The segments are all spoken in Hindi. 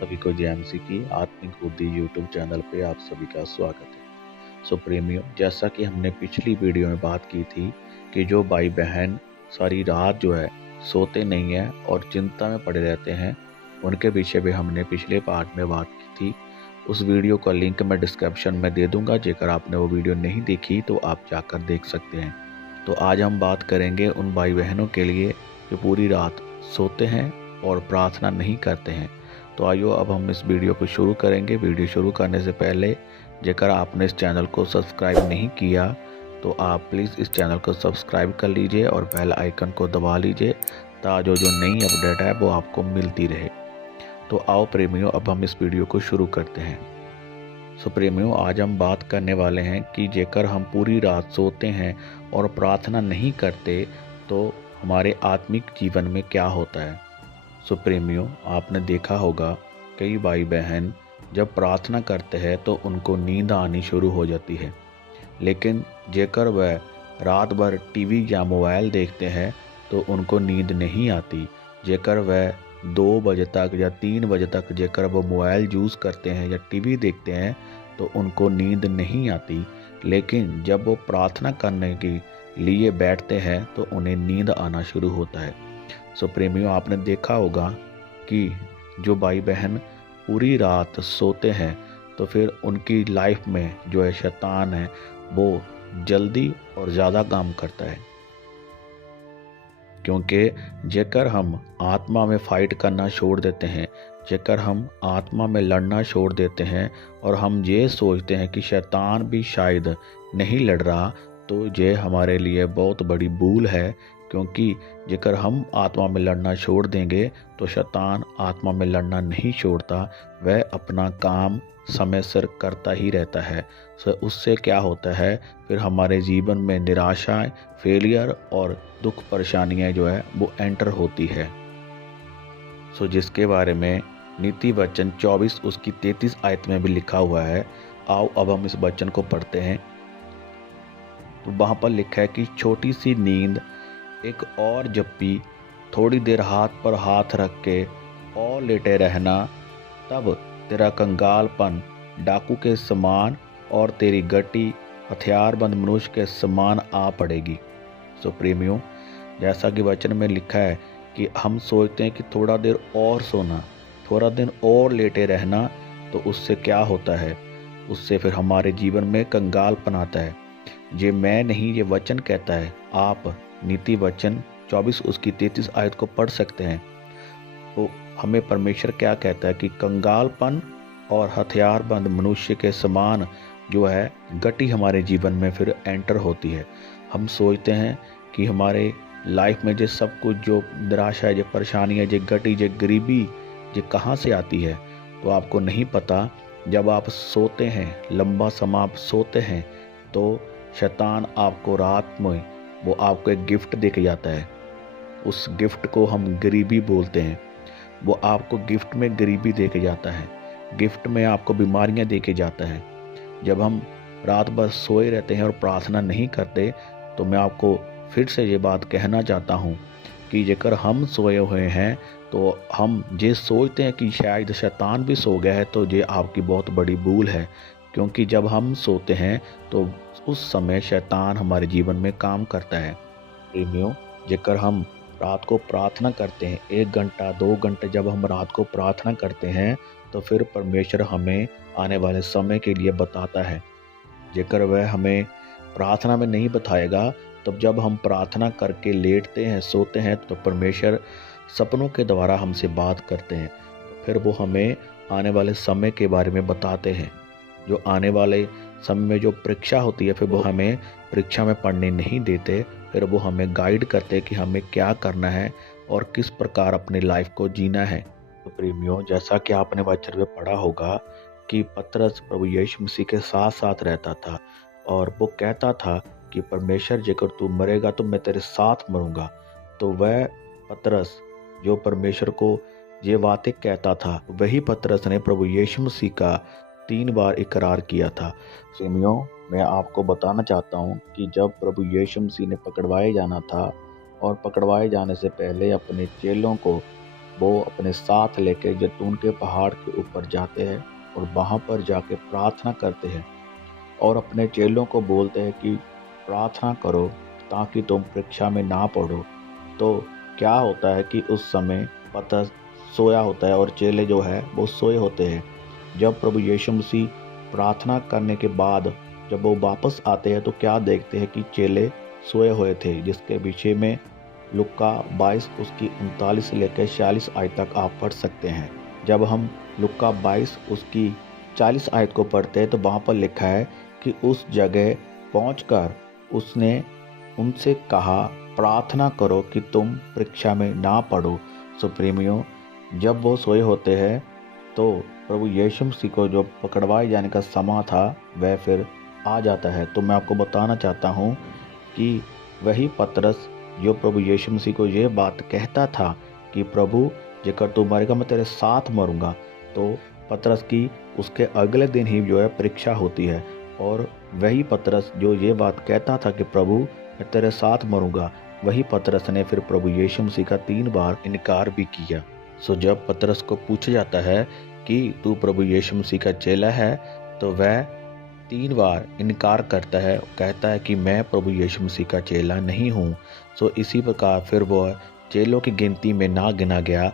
सभी को जेएमसी की आत्मिक बुद्धि यूट्यूब चैनल पे आप सभी का स्वागत है। सो प्रेमियों, जैसा कि हमने पिछली वीडियो में बात की थी कि जो भाई बहन सारी रात जो है सोते नहीं है और चिंता में पड़े रहते हैं, उनके विषय में हमने पिछले पार्ट में बात की थी। उस वीडियो का लिंक मैं डिस्क्रिप्शन में दे दूंगा, जेकर आपने वो वीडियो नहीं देखी तो आप जाकर देख सकते हैं। तो आज हम बात करेंगे उन भाई बहनों के लिए जो पूरी रात सोते हैं और प्रार्थना नहीं करते हैं। तो आइए अब हम इस वीडियो को शुरू करेंगे। वीडियो शुरू करने से पहले जेकर आपने इस चैनल को सब्सक्राइब नहीं किया तो आप प्लीज़ इस चैनल को सब्सक्राइब कर लीजिए और बेल आइकन को दबा लीजिए ताकि जो नई अपडेट है वो आपको मिलती रहे। तो आओ प्रेमियों, अब हम इस वीडियो को शुरू करते हैं। सो प्रेमियों, आज हम बात करने वाले हैं कि जेकर हम पूरी रात सोते हैं और प्रार्थना नहीं करते तो हमारे आत्मिक जीवन में क्या होता है। सो प्रेमियों, आपने देखा होगा कई भाई बहन जब प्रार्थना करते हैं तो उनको नींद आनी शुरू हो जाती है, लेकिन जेकर वह रात भर टीवी या मोबाइल देखते हैं तो उनको नींद नहीं आती। जेकर वह 2 बजे तक या 3 बजे तक जेकर वो मोबाइल यूज़ करते हैं या टीवी देखते हैं तो उनको नींद नहीं आती, लेकिन जब वो प्रार्थना करने के लिए बैठते हैं तो उन्हें नींद आना शुरू होता है। सो प्रेमियों, आपने देखा होगा कि जो भाई बहन पूरी रात सोते हैं तो फिर उनकी लाइफ में जो है शैतान है वो जल्दी और ज़्यादा काम करता है, क्योंकि जेकर हम आत्मा में फाइट करना छोड़ देते हैं, जेकर हम आत्मा में लड़ना छोड़ देते हैं और हम ये सोचते हैं कि शैतान भी शायद नहीं लड़ रहा, तो ये हमारे लिए बहुत बड़ी भूल है। क्योंकि जेकर हम आत्मा में लड़ना छोड़ देंगे तो शैतान आत्मा में लड़ना नहीं छोड़ता, वह अपना काम समय सिर करता ही रहता है। सो उससे क्या होता है, फिर हमारे जीवन में निराशा, फेलियर और दुख परेशानियां जो है वो एंटर होती है। सो जिसके बारे में नीति वचन 24 उसकी 33 आयत में भी लिखा हुआ है। आओ अब हम इस वचन को पढ़ते हैं। तो वहाँ पर लिखा है कि छोटी सी नींद, एक और जप्पी, थोड़ी देर हाथ पर हाथ रख के और लेटे रहना, तब तेरा कंगालपन डाकू के समान और तेरी गति हथियारबंद मनुष्य के समान आ पड़ेगी। सो प्रेमियों, जैसा कि वचन में लिखा है कि हम सोचते हैं कि थोड़ा देर और सोना, थोड़ा दिन और लेटे रहना, तो उससे क्या होता है, उससे फिर हमारे जीवन में कंगालपन आता है। ये मैं नहीं, ये वचन कहता है। आप नीति वचन 24 उसकी 33 आयत को पढ़ सकते हैं। तो हमें परमेश्वर क्या कहता है कि कंगालपन और हथियारबंद मनुष्य के समान जो है गति हमारे जीवन में फिर एंटर होती है। हम सोचते हैं कि हमारे लाइफ में जो सब कुछ, जो निराशा है, जो परेशानी है, जो गति, जो गरीबी, ये कहाँ से आती है, तो आपको नहीं पता। जब आप सोते हैं, लंबा समय आप सोते हैं, तो शैतान आपको रात में वो आपको एक गिफ्ट दे के जाता है। उस गिफ्ट को हम गरीबी बोलते हैं। वो आपको गिफ्ट में गरीबी दे के जाता है, गिफ्ट में आपको बीमारियां दे के जाता है। जब हम रात भर सोए रहते हैं और प्रार्थना नहीं करते, तो मैं आपको फिर से ये बात कहना चाहता हूँ कि जेकर हम सोए हुए हैं तो हम ये सोचते हैं कि शायद शैतान भी सो गया है, तो ये आपकी बहुत बड़ी भूल है। क्योंकि जब हम सोते हैं तो उस समय शैतान हमारे जीवन में काम करता है। प्रेमियों, जेकर हम रात को प्रार्थना करते हैं, 1 घंटा 2 घंटे जब हम रात को प्रार्थना करते हैं तो फिर परमेश्वर हमें आने वाले समय के लिए बताता है। जेकर वह हमें प्रार्थना में नहीं बताएगा, तब जब हम प्रार्थना करके लेटते हैं, सोते हैं, तो परमेश्वर सपनों के द्वारा हमसे बात करते हैं। फिर वो हमें आने वाले समय के बारे में बताते हैं। जो आने वाले समय में जो परीक्षा होती है, फिर वो हमें परीक्षा में पढ़ने नहीं देते, फिर वो हमें गाइड करते कि हमें क्या करना है और किस प्रकार अपनी लाइफ को जीना है। तो प्रेमियों, जैसा कि आपने वचन में पढ़ा होगा कि पतरस प्रभु यीशु मसीह के साथ साथ रहता था और वो कहता था कि परमेश्वर, जेकर तू मरेगा तो मैं तेरे साथ मरूंगा। तो वह पतरस जो परमेश्वर को ये बातें कहता था, वही पतरस ने प्रभु यीशु मसीह का 3 बार इकरार किया था। प्रेमियों, मैं आपको बताना चाहता हूँ कि जब प्रभु यीशु मसीह ने पकड़वाए जाना था और पकड़वाए जाने से पहले अपने चेलों को वो अपने साथ लेके जैतून के पहाड़ के ऊपर जाते हैं और वहाँ पर जाके प्रार्थना करते हैं और अपने चेलों को बोलते हैं कि प्रार्थना करो ताकि तुम परीक्षा में ना पड़ो। तो क्या होता है कि उस समय पतरस सोया होता है और चेले जो है वो सोए होते हैं। जब प्रभु यीशु मसीह प्रार्थना करने के बाद जब वो वापस आते हैं तो क्या देखते हैं कि चेले सोए हुए थे, जिसके विषय में लुक्का 22 उसकी 39 से लेकर 46 आयत तक आप पढ़ सकते हैं। जब हम लुक्का 22 उसकी 40 आयत को पढ़ते हैं तो वहाँ पर लिखा है कि उस जगह पहुंचकर उसने उनसे कहा, प्रार्थना करो कि तुम परीक्षा में ना पड़ो। सो प्रेमियों, जब वो सोए होते हैं तो प्रभु यीशु मसीह को जो पकड़वाए जाने का समय था वह फिर आ जाता है। तो मैं आपको बताना चाहता हूँ कि वही पतरस जो प्रभु यीशु मसीह को ये बात कहता था कि प्रभु जेकर तू मरेगा मैं तेरे साथ मरूंगा, तो पतरस की उसके अगले दिन ही जो है परीक्षा होती है और वही पतरस जो ये बात कहता था कि प्रभु मैं तेरे साथ मरूंगा, वही पतरस ने फिर प्रभु यीशु मसीह का 3 बार इनकार भी किया। सो जब पतरस को पूछा जाता है कि तू प्रभु यीशु मसीह का चेला है तो वह 3 बार इनकार करता है, कहता है कि मैं प्रभु यीशु मसीह का चेला नहीं हूँ। सो इसी प्रकार फिर वह चेलों की गिनती में ना गिना गया।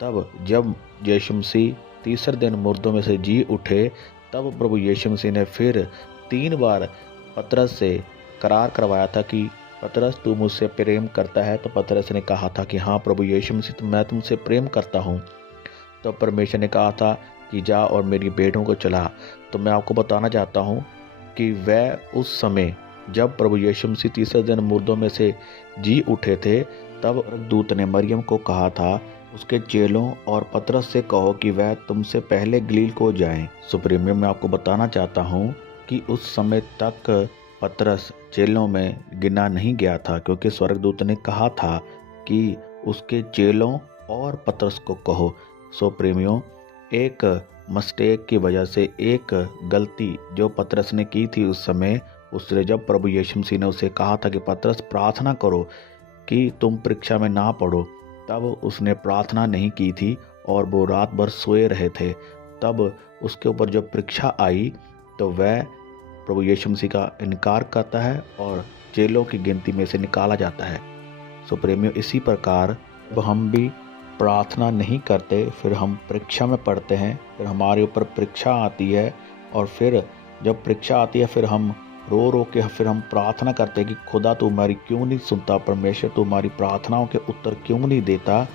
तब जब यीशु मसीह तीसरे दिन मुर्दों में से जी उठे तब प्रभु यीशु मसीह ने फिर 3 बार पतरस से करार करवाया था कि पतरस तू मुझसे प्रेम करता है। तो पतरस ने कहा था कि हाँ प्रभु यीशु मसीह तो मैं तुमसे प्रेम करता हूँ। तो परमेश्वर ने कहा था कि जा और मेरी भेड़ों को चला। तो मैं आपको बताना चाहता हूँ कि वह उस समय जब प्रभु यीशु मसीह तीसरे दिन मुर्दों में से जी उठे थे तब दूत ने मरियम को कहा था उसके चेलों और पतरस से कहो कि वह तुमसे पहले गलील को जाएं। सुप्रीमियम मैं आपको बताना चाहता हूँ कि उस समय तक पतरस चेलों में गिना नहीं गया था, क्योंकि स्वर्गदूत ने कहा था कि उसके चेलों और पतरस को कहो। सो प्रेमियों, एक मिस्टेक की वजह से, एक गलती जो पतरस ने की थी उस समय, उसने जब प्रभु यीशु मसीह ने उसे कहा था कि पतरस प्रार्थना करो कि तुम परीक्षा में ना पड़ो, तब उसने प्रार्थना नहीं की थी और वो रात भर सोए रहे थे। तब उसके ऊपर जब परीक्षा आई तो वह प्रभु यीशु मसीह का इनकार करता है और चेलों की गिनती में से निकाला जाता है। सो प्रेमियों, इसी प्रकार अब हम भी प्रार्थना नहीं करते, फिर हम परीक्षा में पढ़ते हैं, फिर हमारे ऊपर परीक्षा आती है और फिर जब परीक्षा आती है फिर हम रो रो के फिर हम प्रार्थना करते हैं कि खुदा तू हमारी क्यों नहीं सुनता, परमेश्वर तू हमारी प्रार्थनाओं के उत्तर क्यों नहीं देता।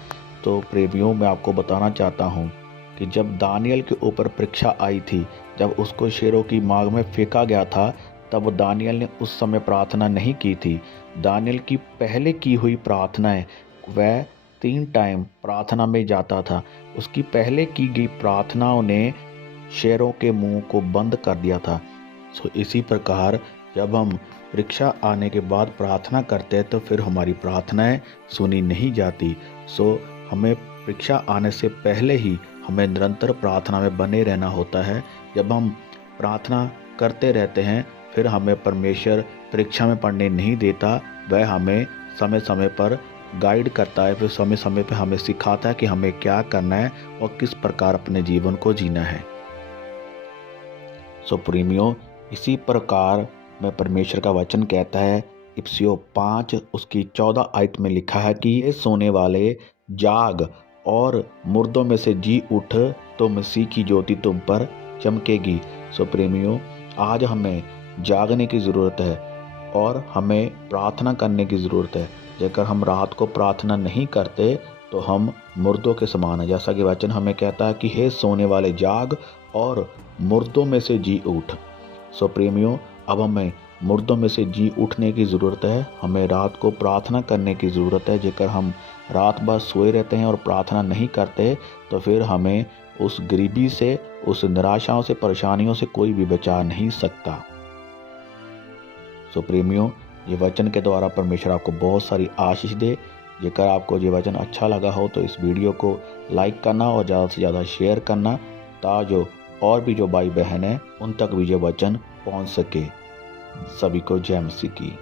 तो प्रेमियों, मैं आपको बताना चाहता हूँ कि जब दानियल के ऊपर परीक्षा आई थी, जब उसको शेरों की मांग में फेंका गया था, तब दानियल ने उस समय प्रार्थना नहीं की थी। दानियल की पहले की हुई प्रार्थनाएं, वह 3 टाइम प्रार्थना में जाता था। उसकी पहले की गई प्रार्थनाओं ने शेरों के मुंह को बंद कर दिया था। सो इसी प्रकार जब हम परीक्षा आने के बाद प्रार्थना करते हैं तो फिर हमारी प्रार्थनाएं सुनी नहीं जाती। सो हमें परीक्षा आने से पहले ही हमें निरंतर प्रार्थना में बने रहना होता है। जब हम प्रार्थना करते रहते हैं फिर हमें परमेश्वर परीक्षा में पढ़ने नहीं देता, वह हमें समय समय पर गाइड करता है, फिर समय समय पर हमें सिखाता है कि हमें क्या करना है और किस प्रकार अपने जीवन को जीना है। सो प्रेमियों, इसी प्रकार में परमेश्वर का वचन कहता है, इफिसियों 5 उसकी 14 आयत में लिखा है कि ये सोने वाले जाग और मुर्दों में से जी उठ तो मसीह की ज्योति तुम पर चमकेगी। सो प्रेमियों, आज हमें जागने की ज़रूरत है और हमें प्रार्थना करने की ज़रूरत है। जेकर हम रात को प्रार्थना नहीं करते तो हम मुर्दों के समान हैं, जैसा कि वचन हमें कहता है कि हे सोने वाले जाग और मुर्दों में से जी उठ। सो प्रेमियों, अब हमें मुर्दों में से जी उठने की ज़रूरत है। हमें रात को प्रार्थना करने की ज़रूरत है। जेकर हम रात भर सोए रहते हैं और प्रार्थना नहीं करते तो फिर हमें उस गरीबी से, उस निराशाओं से, परेशानियों से कोई भी बचा नहीं सकता। सो प्रेमियों, ये वचन के द्वारा परमेश्वर आपको बहुत सारी आशीष दे। जेकर आपको ये वचन अच्छा लगा हो तो इस वीडियो को लाइक करना और ज़्यादा से ज़्यादा शेयर करना, ताकि और भी जो भाई बहन हैं उन तक भी ये वचन पहुंच सके। सभी को जय मसीह की।